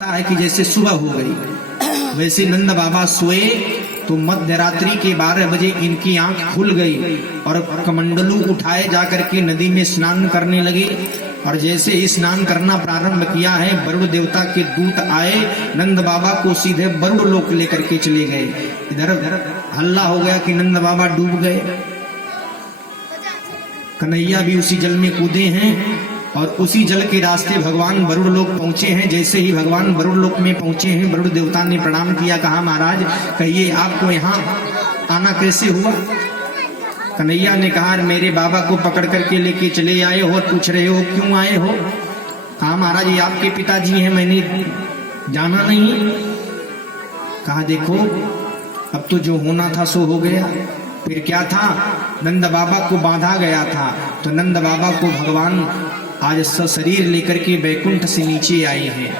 है कि जैसे सुबह हो गई वैसे नंद बाबा सोए तो मध्य रात्रि के 12 बजे इनकी आंख खुल गई और कमंडलू उठाए जाकर के नदी में स्नान करने लगे। और जैसे ही स्नान करना प्रारंभ किया है वरुण देवता के दूत आए, नंद बाबा को सीधे वरुण लोक लेकर के चले गए। इधर हल्ला हो गया कि नंद बाबा डूब गए। कन्हैया भी उसी जल में कूदे हैं और उसी जल के रास्ते भगवान वरुण लोक पहुंचे हैं। जैसे ही भगवान वरुण लोक में पहुंचे हैं, वरुण देवता ने प्रणाम किया, कहा महाराज कहिए आपको यहाँ आना कैसे हुआ। कन्हैया ने कहा मेरे बाबा को पकड़ करके लेके चले आए हो, पूछ रहे हो क्यों आए हो। कहा महाराज ये आपके पिताजी हैं, मैंने जाना नहीं। कहा देखो अब तो जो होना था सो हो गया। फिर क्या था, नंद बाबा को बांधा गया था तो नंद बाबा को भगवान आज सशरीर लेकर के बैकुंठ से नीचे आए हैं।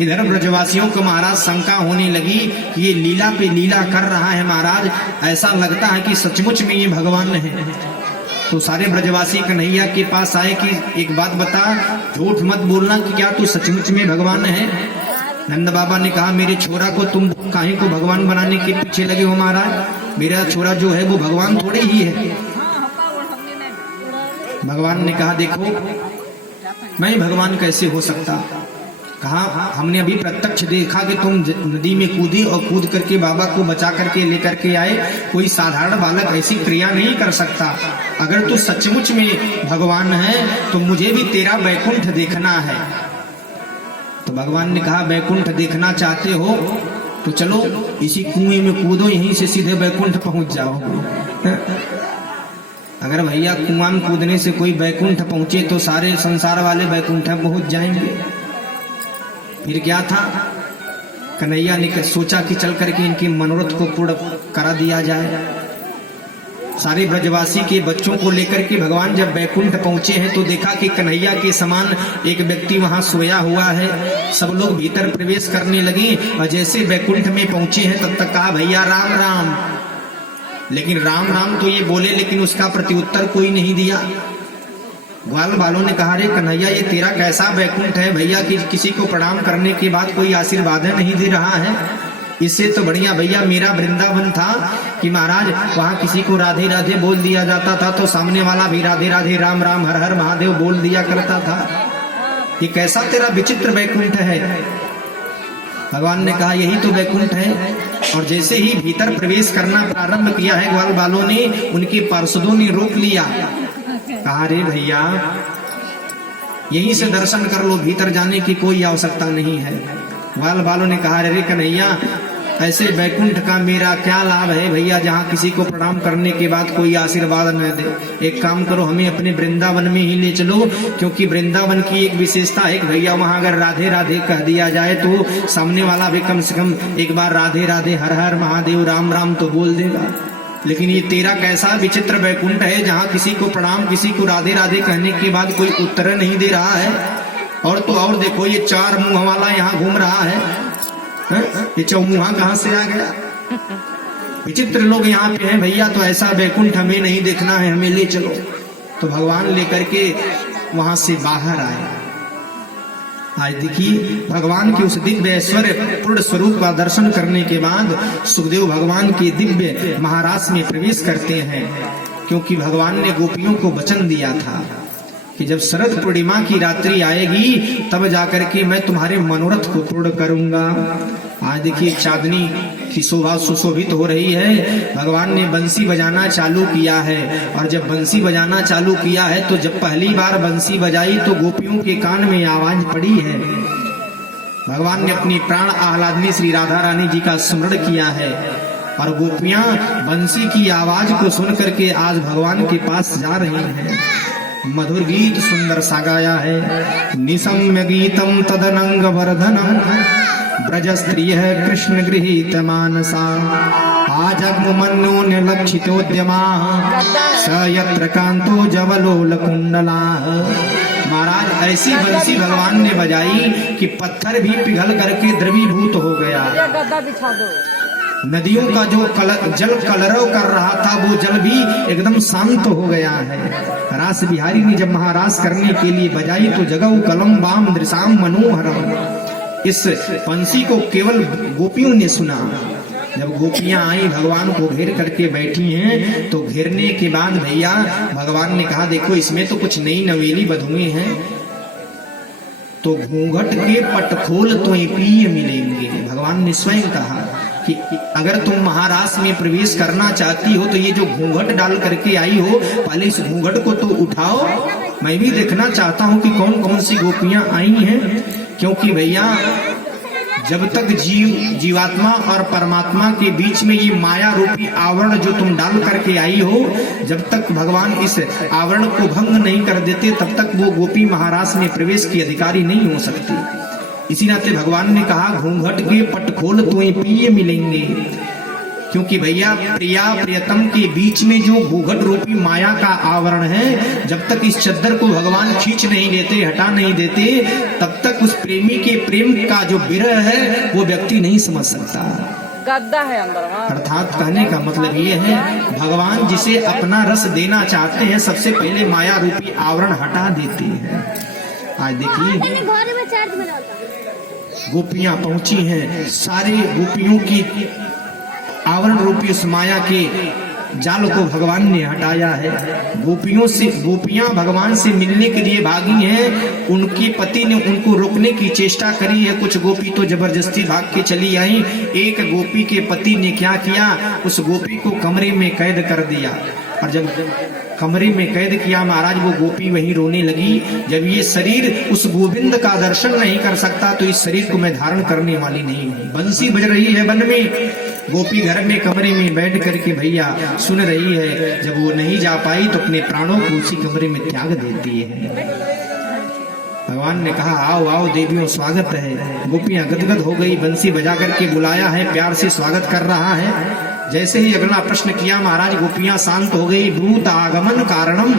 इधर ब्रजवासियों को महाराज शंका होने लगी कि ये लीला पे लीला कर रहा है महाराज, ऐसा लगता है कि सचमुच में ये भगवान है। तो सारे ब्रजवासी कन्हैया के पास आए कि एक बात बता, झूठ मत बोलना कि क्या तू सचमुच में भगवान है। नंद बाबा ने कहा मेरे छोरा को तुम काहे को भगवान बनाने के पीछे लगे हो महाराज, मेरा छोरा जो है वो भगवान थोड़े ही है। भगवान ने कहा देखो मैं भगवान कैसे हो सकता। कहा हमने अभी प्रत्यक्ष देखा कि तुम नदी में कूदी और कूद करके बाबा को बचा करके लेकर के आए। कोई साधारण बालक ऐसी क्रिया नहीं कर सकता। अगर तू सचमुच में भगवान है तो मुझे भी तेरा बैकुंठ देखना है। तो भगवान ने कहा बैकुंठ देखना चाहते हो तो चलो इसी कुएं में कूदो, यहीं से सीधे बैकुंठ पहुंच जाओ। अगर भैया कुआं में कूदने से कोई बैकुंठ पहुंचे तो सारे संसार वाले बैकुंठ पहुंच जाएंगे। फिर क्या था, कन्हैया ने सोचा कि चल करके इनकी मनोरथ को पूर्ण करा दिया जाए। सारे ब्रजवासी के बच्चों को लेकर के भगवान जब बैकुंठ पहुंचे हैं तो देखा कि कन्हैया के समान एक व्यक्ति वहां सोया हुआ है। सब लोग भीतर प्रवेश करने लगे और जैसे बैकुंठ में पहुंचे हैं तब तक कहा भैया राम राम। लेकिन राम राम तो ये बोले लेकिन उसका प्रत्युत्तर कोई नहीं दिया। ग्वाल बालों ने कहा रे कन्हैया ये तेरा कैसा बैकुंठ है भैया कि किसी को प्रणाम करने के बाद कोई आशीर्वाद नहीं दे रहा है। इससे तो बढ़िया भैया मेरा वृंदावन था कि महाराज वहां किसी को राधे राधे बोल दिया जाता था तो सामने वाला भी राधे राधे राम राम हर हर महादेव बोल दिया करता था। ये कैसा तेरा विचित्र बैकुंठ है। भगवान ने कहा यही तो बैकुंठ है। और जैसे ही भीतर प्रवेश करना प्रारंभ किया है ग्वाल बालों ने, उनके पार्षदों ने रोक लिया। कहा रे भैया यहीं से दर्शन कर लो, भीतर जाने की कोई आवश्यकता नहीं है। ग्वाल बालों ने कहा रे कन्हैया ऐसे बैकुंठ का मेरा क्या लाभ है भैया जहाँ किसी को प्रणाम करने के बाद कोई आशीर्वाद न दे। एक काम करो हमें अपने वृंदावन में ही ले चलो, क्योंकि वृंदावन की एक विशेषता है कि भैया वहां अगर राधे राधे कह दिया जाए तो सामने वाला भी कम से कम एक बार राधे राधे हर हर महादेव राम राम तो बोल देगा। लेकिन ये तेरा कैसा विचित्र बैकुंठ है जहाँ किसी को प्रणाम किसी को राधे राधे कहने के बाद कोई उत्तर नहीं दे रहा है। और तो और देखो ये चार मुंह वाला यहाँ घूम रहा है। ये चौमुहा कहाँ से आ गया। विचित्र लोग यहाँ पे हैं भैया, तो ऐसा बैकुंठ हमें नहीं देखना है, हमें ले चलो। तो भगवान लेकर के वहां से बाहर आए। आज देखिए भगवान के उस दिव्य ऐश्वर्य पूर्ण स्वरूप का दर्शन करने के बाद सुखदेव भगवान के दिव्य महाराज में प्रवेश करते हैं, क्योंकि भगवान ने गोपियों को वचन दिया था कि जब शरद पूर्णिमा की रात्रि आएगी तब जाकर के मैं तुम्हारे मनोरथ को पूर्ण करूंगा। आज देखिए चांदनी की शोभा सुशोभित हो रही है। भगवान ने बंसी बजाना चालू किया है और जब बंसी बजाना चालू किया है तो जब पहली बार बंसी बजाई तो गोपियों के कान में आवाज पड़ी है। भगवान ने अपनी प्राण आह्लादनी श्री राधा रानी जी का स्मरण किया है और गोपियां बंसी की आवाज को सुन करके आज भगवान के पास जा रही हैं। मधुर गीत सुंदर सा गाया है। निसम्य गीतम तदनंग वर्धनम ब्रज स्त्री है कृष्ण गृहीत मानसा आजग्मन्यो निर्लक्षितोद्यमा स यत्र कांतो जवलोल कुंडला। महाराज ऐसी बंसी भगवान ने बजाई कि पत्थर भी पिघल करके द्रवीभूत हो गया। नदियों का जो जल कलरव कर रहा था वो जल भी एकदम शांत हो गया है। रास बिहारी ने जब महारास करने के लिए बजाई तो जगऊ कलम बाम दृशाम मनोहरम। इस पंछी को केवल गोपियों ने सुना। जब गोपियां आई भगवान को घेर करके बैठी हैं तो घेरने के बाद भैया भगवान ने कहा देखो इसमें तो कुछ नई नवेली बधुएं हैं, तो घूंघट के पटखोल तो पिय मिलेंगे। भगवान ने स्वयं कहा कि अगर तुम महारास में प्रवेश करना चाहती हो तो ये जो घूंघट डाल करके आई हो पहले इस घूंघट को तो उठाओ, मैं भी देखना चाहता हूं कि कौन कौन सी गोपियां आई हैं। क्योंकि भैया जब तक जीवात्मा और परमात्मा के बीच में ये माया रूपी आवरण जो तुम डाल करके आई हो, जब तक भगवान इस आवरण को भंग नहीं कर देते तब तक वो गोपी महारास में प्रवेश की अधिकारी नहीं हो सकती। इसी नाते भगवान ने कहा घूंघट के पटखोल तुम्हें पिय मिलेंगे। क्योंकि भैया प्रिया प्रियतम के बीच में जो घूंघट रूपी माया का आवरण है, जब तक इस चद्दर को भगवान खींच नहीं देते, हटा नहीं देते, तब तक उस प्रेमी के प्रेम का जो विरह है वो व्यक्ति नहीं समझ सकता। गद्दा है अंदर। अर्थात कहने का मतलब ये है भगवान जिसे अपना रस देना चाहते हैं सबसे पहले माया रूपी आवरण हटा देते हैं। आज देखिए गोपियां पहुंची हैं, सारे गोपियों की आवरण रूपी उस माया के जाल को भगवान ने हटाया है। गोपियां भगवान से मिलने के लिए भागी हैं। उनके पति ने उनको रोकने की चेष्टा करी है। कुछ गोपी तो जबरदस्ती भाग के चली आई। एक गोपी के पति ने क्या किया, उस गोपी को कमरे में कैद कर दिया। और जब कमरे में कैद किया महाराज, वो गोपी वहीं रोने लगी। जब ये शरीर उस गोविंद का दर्शन नहीं कर सकता तो इस शरीर को मैं धारण करने वाली नहीं हूँ। बंसी बज रही है वन में, गोपी घर में कमरे में बैठ करके भैया सुन रही है। जब वो नहीं जा पाई तो अपने प्राणों को उसी कमरे में त्याग देती है। भगवान ने कहा आओ आओ देवियों स्वागत है। गोपियां गदगद हो गई, बंसी बजा करके बुलाया है, प्यार से स्वागत कर रहा है। जैसे ही अगला प्रश्न किया महाराज, गोपियां शांत हो गई। भूत आगमन कारणम,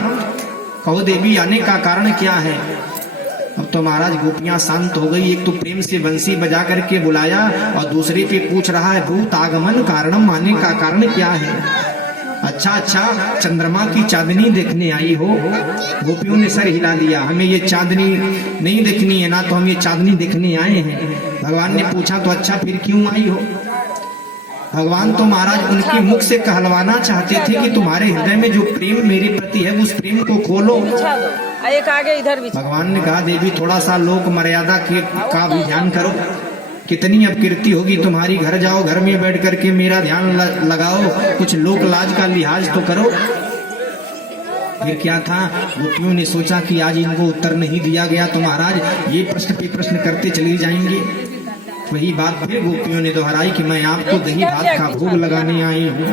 कहो देवी आने का कारण क्या है। अब तो महाराज गोपियां शांत हो गई। एक तो प्रेम से बंसी बजा करके बुलाया और दूसरे पे पूछ रहा है भूत आगमन कारणम, आने का कारण क्या है। अच्छा चंद्रमा की चांदनी देखने आई हो। गोपियों ने सर हिला दिया, हमें ये चांदनी नहीं देखनी है ना, तो हम ये चांदनी देखने आए हैं। भगवान ने पूछा तो अच्छा फिर क्यों आई हो। भगवान तो महाराज उनके मुख से कहलवाना चाहते थे कि तुम्हारे हृदय में जो प्रेम मेरे प्रति है उस प्रेम को खोलो। एक आगे इधर भी। भगवान ने कहा देवी थोड़ा सा लोक मर्यादा का भी ध्यान करो। कितनी अपकीर्ति होगी तुम्हारी, घर जाओ, घर में बैठ करके मेरा ध्यान लगाओ, कुछ लोक लाज का लिहाज तो करो। फिर क्या था, गोपियों ने सोचा कि आज इनको उत्तर नहीं दिया गया तो महाराज ये प्रश्न पे प्रश्न करते चले जाएंगे। वही बात फिर गोपियों ने दोहराई कि मैं आपको दही भात का भोग लगाने आई हूँ।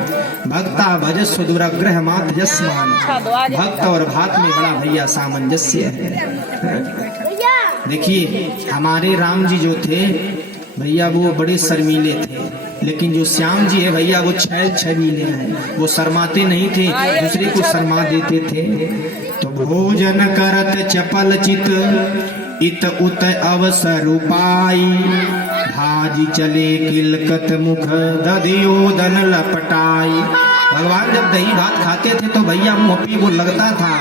भक्ता भजस्व दुराग्रह मात जस्मान, भक्त और भात में बड़ा भैया सामंजस्य है। देखिए हमारे राम जी जो थे भैया वो बड़े शर्मीले थे, लेकिन जो श्याम जी है भैया वो छैल छबीले हैं। वो शर्माते नहीं थे, दूसरे को शर्मा देते थे। तो भोजन करत चपल चित इत उत अवसर उपाई, भाजी चले किलकत मुख दधियोदन लपटाई। भगवान जब दही भात खाते थे तो भैया मुंह पे वो लगता था,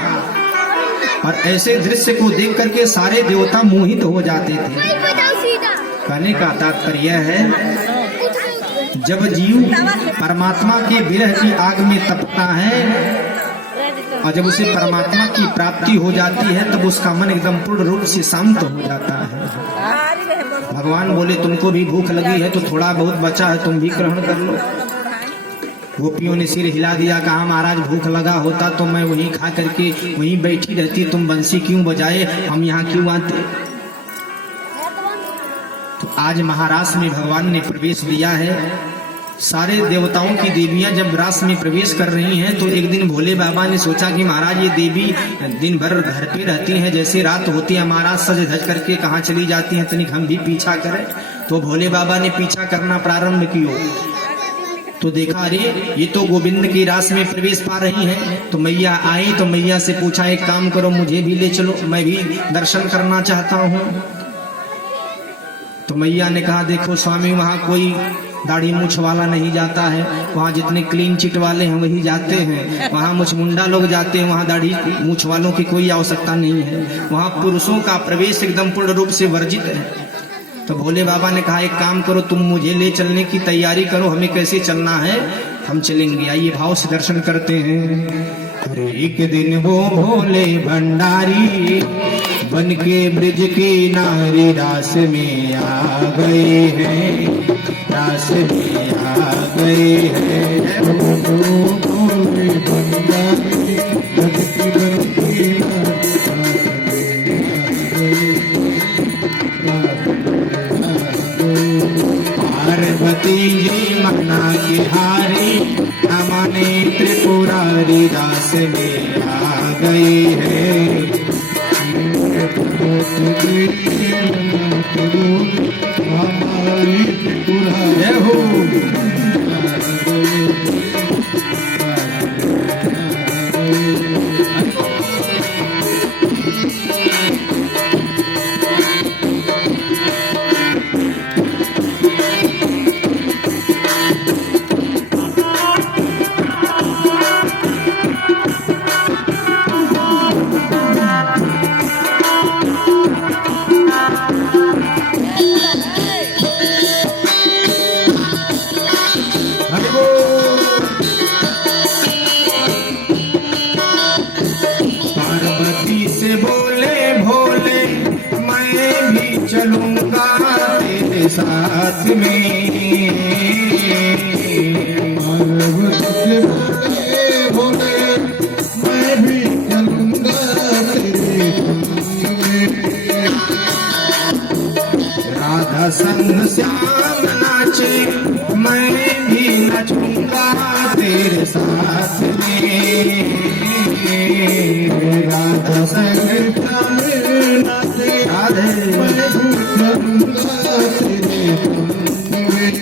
और ऐसे दृश्य को देख करके सारे देवता मोहित हो जाते थे। कहने का तात्पर्य है जब जीव परमात्मा के विरह की आग में तपता है और जब उसे परमात्मा की प्राप्ति हो जाती है तब उसका मन एकदम पूर्ण रूप से शांत हो जाता है। भगवान बोले तुमको भी भूख लगी है तो थोड़ा बहुत बचा है तुम भी ग्रहण कर लो। गोपियों ने सिर हिला दिया, कहा महाराज भूख लगा होता तो मैं वहीं खा करके वहीं बैठी रहती, तुम बंसी क्यों बजाए, हम यहाँ क्यों आते। तो आज महारास में भगवान ने प्रवेश दिया है। सारे देवताओं की देवियां जब रास में प्रवेश कर रही हैं तो एक दिन भोले बाबा ने सोचा कि महाराज ये देवी दिन भर घर पे रहती हैं, जैसे रात होती है महाराज सज धज करके कहाँ चली जाती हैं, तनिक हम भी पीछा करें। तो भोले बाबा ने पीछा करना प्रारंभ किया तो देखा अरे ये तो गोविंद की रास में प्रवेश पा रही हैं। तो मैया आई तो मैया से पूछा एक काम करो मुझे भी ले चलो, मैं भी दर्शन करना चाहता हूँ। तो मैया ने कहा देखो स्वामी वहाँ कोई दाढ़ी मूछ वाला नहीं जाता है, वहाँ जितने क्लीन चिट वाले हैं वही जाते हैं, वहाँ मुछमुंडा लोग जाते हैं, वहाँ दाढ़ी मूछ वालों की कोई आवश्यकता नहीं है, वहाँ पुरुषों का प्रवेश एकदम पूर्ण रूप से वर्जित है। तो भोले बाबा ने कहा एक काम करो, तुम मुझे ले चलने की तैयारी करो, हमें कैसे चलना है हम चलेंगे। आइए भाव से दर्शन करते हैं। एक दिन वो भोले भंडारी बन के ब्रिज किनारे रास में आ गए हैं, रास में आ गए हैं। भोले भंडारी बन के ब्रिज पार्वती जी मना की हारी हमने त्रिपुरारी रास में आ गए हैं। जय हो। पार्वती से बोले भोले मैं भी चलूंगा तेरे साथ में। पार्वती से बोले भोले मैं भी चलूंगा तेरे संग में। राधा संग श्याम नाचे मैं भी नचूंगा तेरे साथ में। राधा संग श्याम नाचे राधे मैं भी चलूंगा तेरे संग में।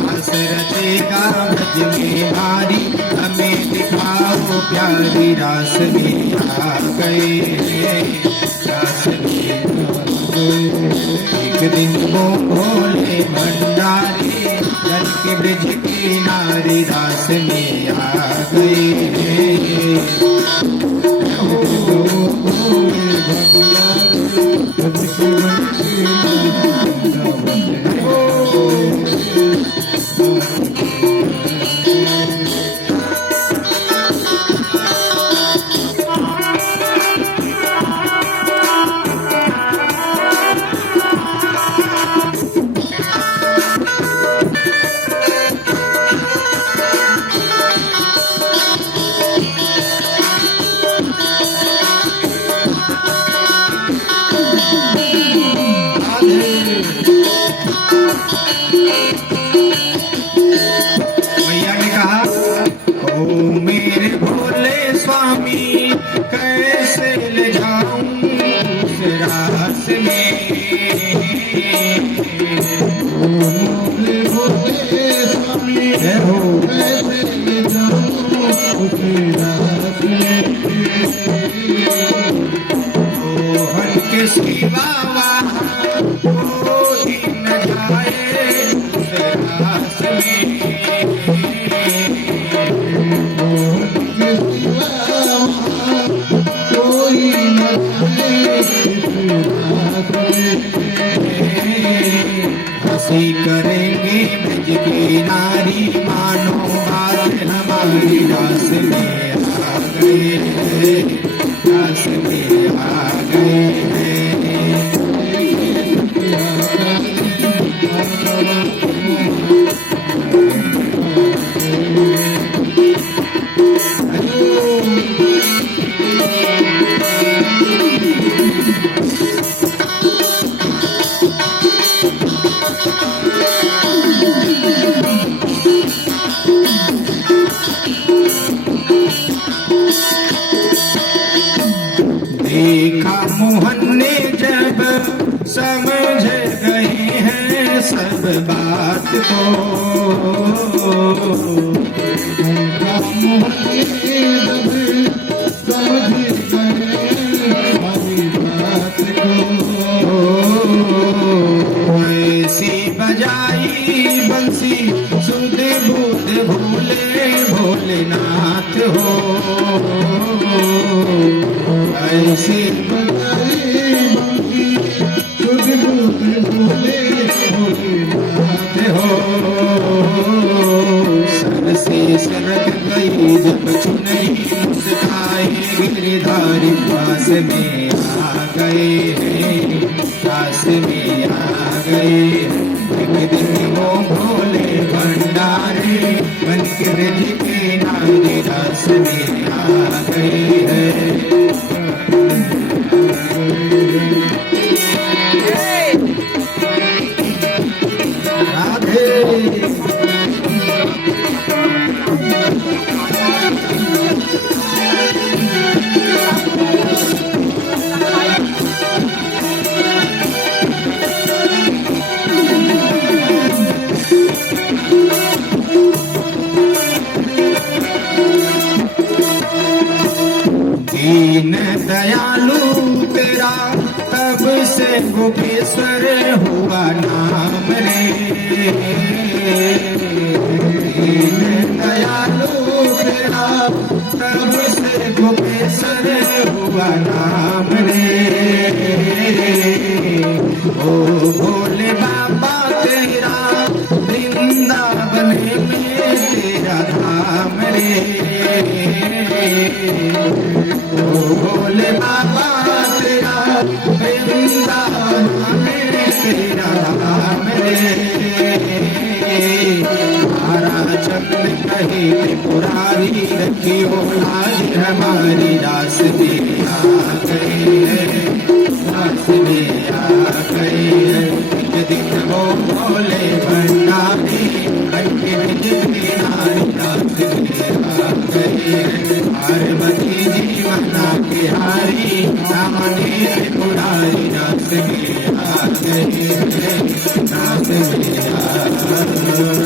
हंस रचेगा ब्रज में भारी हमें दिखाओ प्यारी रास में आ गए, रास में एक दिन वो भोले भंडारी बन के ब्रिज किनारे रास में आ गए। मैया ने कहा ओ मेरे भोले स्वामी कैसे ले जाऊं उस रास में। भोले भोले स्वामी हो कैसे ले जाऊं उस रास में। मोहन के सिवा कोई न जाए उस रास में। कोई न हंसी करेंगे ब्रज की नारी मानो बात हमारी रास में आ गए, रास में आ गए। देखा मोहन ने जब समझ गए हैं सब बात को। देखा मोहन ने जब समझ गए हमारी बात को। ऐसी बजा सी सुध बुध भूले भोलेनाथ हो, ऐसे सुध बुध भूले भोलेनाथ हो। सर से सरक गई जब चुनरी मुस्काए गिरधारी पास में आ गए हैं, पास में आ गए। एक दिन वो भोले भंडारे बन के ब्रज के नारी दास में आ गए हैं। राधे दीन दयालु तेरा तब से गोपेश्वर हुआ नाम रे। दीन दयालु तेरा तब से गोपेश्वर हुआ नाम रे। ओ भोले बाबा तेरा वृंदावन में तेरा धाम रे। ओ भोले बाबा तेरा वृंदावन में तेरा धाम रे। महाराज चक्र कहे त्रिपुरारी रखियो लाज हमारी दास में आ गए, दास में आ गए। यदि वो भोले भंडारी कंठे में जितने नारी दास में आ गए। पार्वती जीवना बिहारी सामने त्रिपुरारी दास में आ गए, दास में आ गए।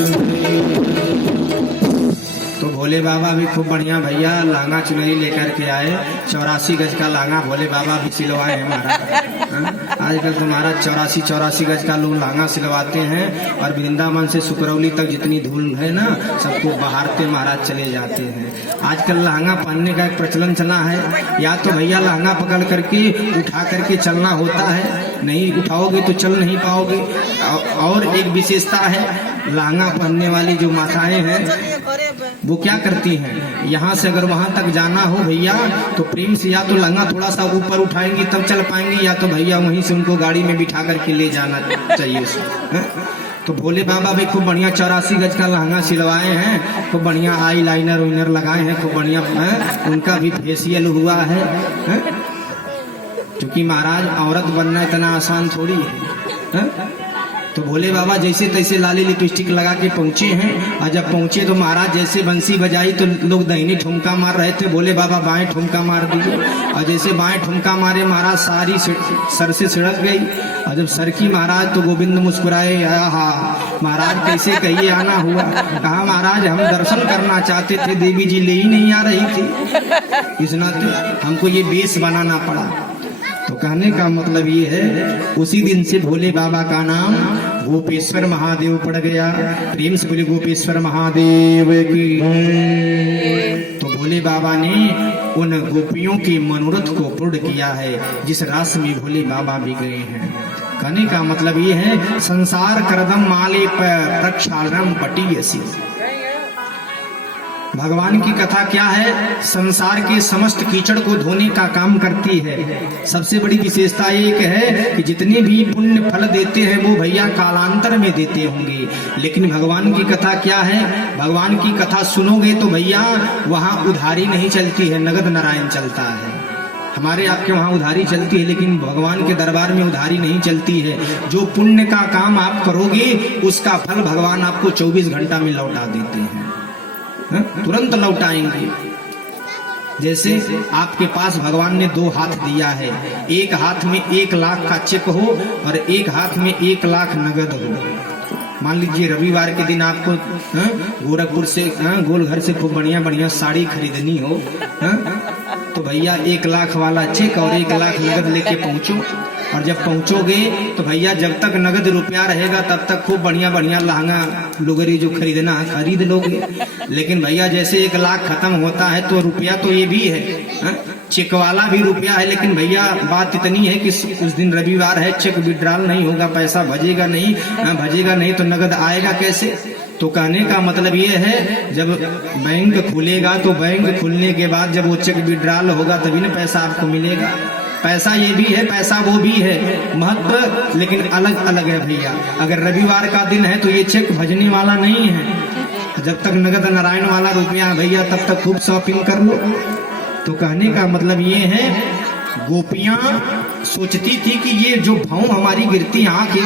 तो भोले बाबा भी खूब बढ़िया भैया लांगा चुनरी लेकर के आए। 84 गज का लांगा भोले बाबा भी सिलवाए हैं हमारा। आजकल तो हमारा 84 गज का लोग लांगा सिलवाते हैं और वृंदावन से सुकरौली तक जितनी धूल है ना सबको बहारते महाराज चले जाते हैं। आजकल लहंगा पहनने का एक प्रचलन चला है। या तो भैया लहंगा पकड़ करके उठा करके चलना होता है, नहीं उठाओगे तो चल नहीं पाओगे। और एक विशेषता है लहंगा पहनने वाली जो माताएं हैं वो क्या करती हैं, यहाँ से अगर वहां तक जाना हो भैया तो प्रेम से या तो लहंगा थोड़ा सा ऊपर उठाएंगी तब चल पाएंगी, या तो भैया वहीं से उनको गाड़ी में बिठा करके ले जाना चाहिए। तो भोले बाबा भी खूब बढ़िया 84 गज का लहंगा सिलवाए हैं, खूब बढ़िया आई लाइनर वाइनर लगाए हैं, खूब बढ़िया उनका भी फेशियल हुआ है। क्योंकि महाराज औरत बनना इतना आसान थोड़ी है। तो भोले बाबा जैसे तैसे लाली लिपस्टिक लगा के पहुंचे हैं। और जब पहुंचे तो महाराज जैसे बंसी बजाई तो लोग दाहिनी ठुमका मार रहे थे, भोले बाबा बाएं ठुमका मार दिए। और जैसे बाएं ठुमका मारे महाराज सारी सर से सिड़क गई। और जब सर की महाराज तो गोविंद मुस्कुराए, आहा महाराज कैसे कहिए आना हुआ। कहा महाराज हम दर्शन करना चाहते थे, देवी जी ले ही नहीं आ रही थी, इस नाते हमको ये बेस बनाना पड़ा। तो कहने का मतलब ये है उसी दिन से भोले बाबा का नाम गोपेश्वर महादेव पड़ गया। प्रेम से बोले गोपेश्वर महादेव की। तो भोले बाबा ने उन गोपियों के मनोरथ को पूर्ण किया है जिस रास में भोले बाबा भी गए हैं। कहने का मतलब ये है संसार करदम माले पर प्रक्षालनम पटीयसी। भगवान की कथा क्या है, संसार के समस्त कीचड़ को धोने का काम करती है। सबसे बड़ी विशेषता एक है कि जितने भी पुण्य फल देते हैं वो भैया कालांतर में देते होंगे, लेकिन भगवान की कथा क्या है, भगवान की कथा सुनोगे तो भैया वहाँ उधारी नहीं चलती है, नगद नारायण चलता है। हमारे आपके वहाँ उधारी चलती है, लेकिन भगवान के दरबार में उधारी नहीं चलती है। जो पुण्य का काम आप करोगे उसका फल भगवान आपको 24 घंटा में लौटा देते हैं, तुरंत लौटाएंगे। जैसे आपके पास भगवान ने 2 हाथ दिया है, एक हाथ में 1 लाख का चेक हो और एक हाथ में 1 लाख नगद हो। मान लीजिए रविवार के दिन आपको गोरखपुर से गोलघर से खूब बढ़िया बढ़िया साड़ी खरीदनी हो, तो भैया 1 लाख वाला चेक और 1 लाख नगद लेके पहुंचो। और जब पहुंचोगे तो भैया जब तक नगद रुपया रहेगा तब तक खूब बढ़िया बढ़िया लहंगा लुगरी जो खरीदना है खरीद लोगे, लेकिन भैया जैसे 1 लाख खत्म होता है तो रुपया तो ये भी है, चेक वाला भी रुपया है, लेकिन भैया बात इतनी है कि उस दिन रविवार है, चेक विड्रॉल नहीं होगा, पैसा भजेगा नहीं तो नगद आएगा कैसे। तो कहने का मतलब ये है जब बैंक खुलेगा तो बैंक खुलने के बाद जब वो चेक विड्रॉल होगा तभी ना पैसा आपको मिलेगा। पैसा ये भी है, पैसा वो भी है, महत्व लेकिन अलग अलग है भैया। अगर रविवार का दिन है तो ये चेक भजने वाला नहीं है, जब तक नगद नारायण वाला रुपया भैया तब तक खूब शॉपिंग कर लो। तो कहने का मतलब ये है गोपियां सोचती थी कि ये जो भाव हमारी गिरती आंख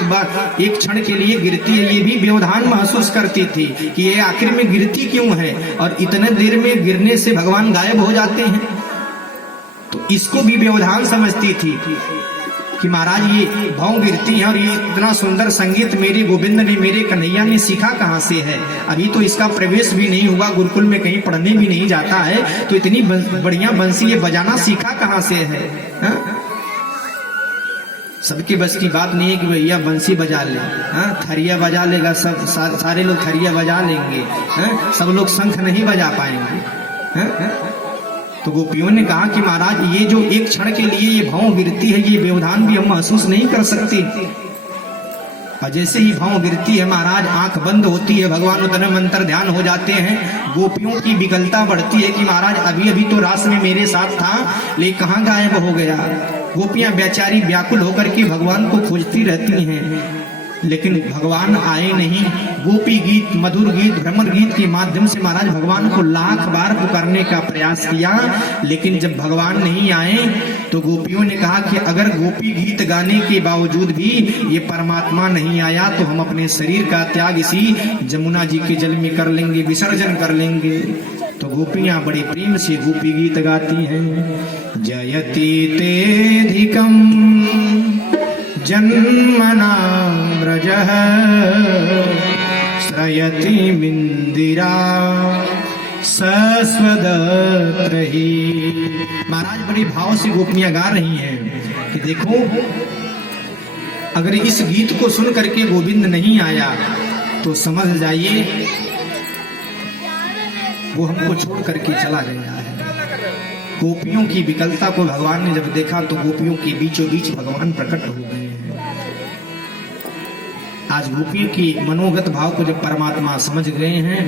एक क्षण के लिए गिरती है, ये भी व्यवधान महसूस करती थी कि ये आखिर में गिरती क्यों है, और इतने देर में गिरने से भगवान गायब हो जाते हैं। तो इसको भी व्यवधान समझती थी कि महाराज ये भाव गिरती है और ये इतना सुंदर संगीत मेरे गोविंद ने मेरे कन्हैया ने सीखा कहाँ से है। अभी तो इसका प्रवेश भी नहीं हुआ, गुरुकुल में कहीं पढ़ने भी नहीं जाता है, तो इतनी बढ़िया बंसी ये बजाना सीखा कहाँ से है। सबके बस की बात नहीं है कि भैया बंसी बजा ले, थरिया बजा लेगा सब, सारे लोग थरिया बजा लेंगे, सब लोग शंख नहीं बजा पाएंगे। तो गोपियों ने कहा कि महाराज ये जो एक क्षण के लिए ये भाव गिरती है ये व्यवधान भी हम महसूस नहीं कर सकते। और जैसे ही भाव गिरती है महाराज आंख बंद होती है, भगवान उतने मंत्र ध्यान हो जाते हैं। गोपियों की विकलता बढ़ती है कि महाराज अभी अभी तो रास में मेरे साथ था, लेकिन कहाँ गायब हो गया। गोपियां बेचारी व्याकुल होकर के भगवान को खोजती रहती हैं, लेकिन भगवान आए नहीं। गोपी गीत, मधुर गीत, भ्रमर गीत के माध्यम से महाराज भगवान को लाख बार पुकारने का प्रयास किया, लेकिन जब भगवान नहीं आए तो गोपियों ने कहा कि अगर गोपी गीत गाने के बावजूद भी ये परमात्मा नहीं आया तो हम अपने शरीर का त्याग इसी जमुना जी के जल में कर लेंगे, विसर्जन कर लेंगे। तो गोपियां बड़े प्रेम से गोपी गीत गाती हैं। जयति तेधिकम जन्मना व्रजः श्रयति मिंदिरा सस्वदत्रहि। महाराज बड़े भाव से गोपियां गा रही हैं कि देखो अगर इस गीत को सुन करके गोविंद नहीं आया तो समझ जाइए वो हमको छोड़ करके चला गया है। गोपियों की विकलता को भगवान ने जब देखा तो गोपियों के बीचों बीच भगवान प्रकट हो गए हैं। आज गोपियों की मनोगत भाव को जब परमात्मा समझ गए हैं,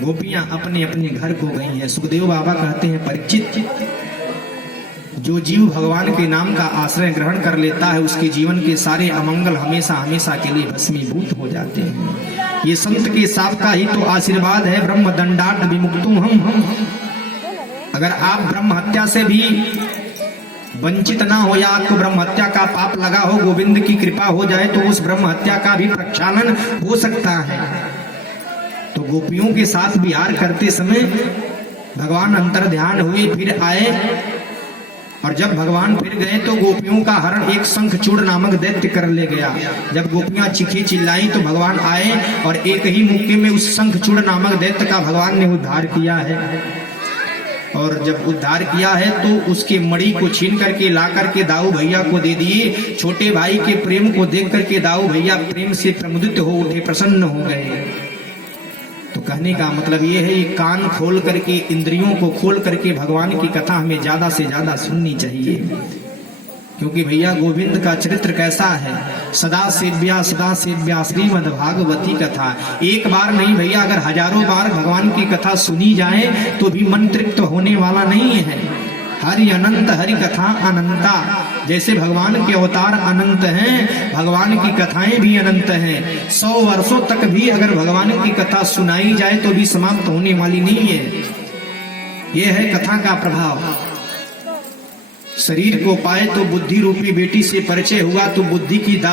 गोपियां अपने अपने घर को गई हैं। सुखदेव बाबा कहते हैं परीक्षित, जो जीव भगवान के नाम का आश्रय ग्रहण कर लेता है उसके जीवन के सारे अमंगल हमेशा हमेशा के लिए भस्मीभूत हो जाते हैं। ये संत के साथ का ही तो आशीर्वाद है, ब्रह्म दंडात विमुक्तुम हम। अगर आप ब्रह्म हत्या से भी वंचित ना हो या आपको ब्रह्म हत्या का पाप लगा हो, गोविंद की कृपा हो जाए तो उस ब्रह्म हत्या का भी प्रक्षालन हो सकता है। तो गोपियों के साथ विहार करते समय भगवान अंतर ध्यान हुए, फिर आए, और जब भगवान फिर गए तो गोपियों का हरण एक शंखचूड़ नामक दैत्य कर ले गया। जब गोपियां चीखी चिल्लाई तो भगवान आए और एक ही मुक्के में उस शंखचूड़ नामक दैत्य का भगवान ने उद्धार किया है। और जब उद्धार किया है तो उसके मणि को छीन करके ला करके दाऊ भैया को दे दिए। छोटे भाई के प्रेम को देख करके दाऊ भैया प्रेम से प्रमुदित हो उठे, प्रसन्न हो गए। तो कहने का मतलब ये है, ये कान खोल करके, इंद्रियों को खोल करके भगवान की कथा हमें ज्यादा से ज्यादा सुननी चाहिए। क्योंकि भैया गोविंद का चरित्र कैसा है, सदा सेव्या श्रीमद् भागवती कथा। एक बार नहीं भैया, अगर हजारों बार भगवान की कथा सुनी जाए तो भी मन तृप्त होने वाला नहीं है। हरि अनंत, हरि कथा अनंता। जैसे भगवान के अवतार अनंत हैं, भगवान की कथाएं भी अनंत हैं। 100 वर्षों तक भी अगर भगवान की कथा सुनाई जाए तो भी समाप्त होने वाली नहीं है। यह है कथा का प्रभाव। शरीर को पाए तो बुद्धि रूपी बेटी से परिचय हुआ तो बुद्धि की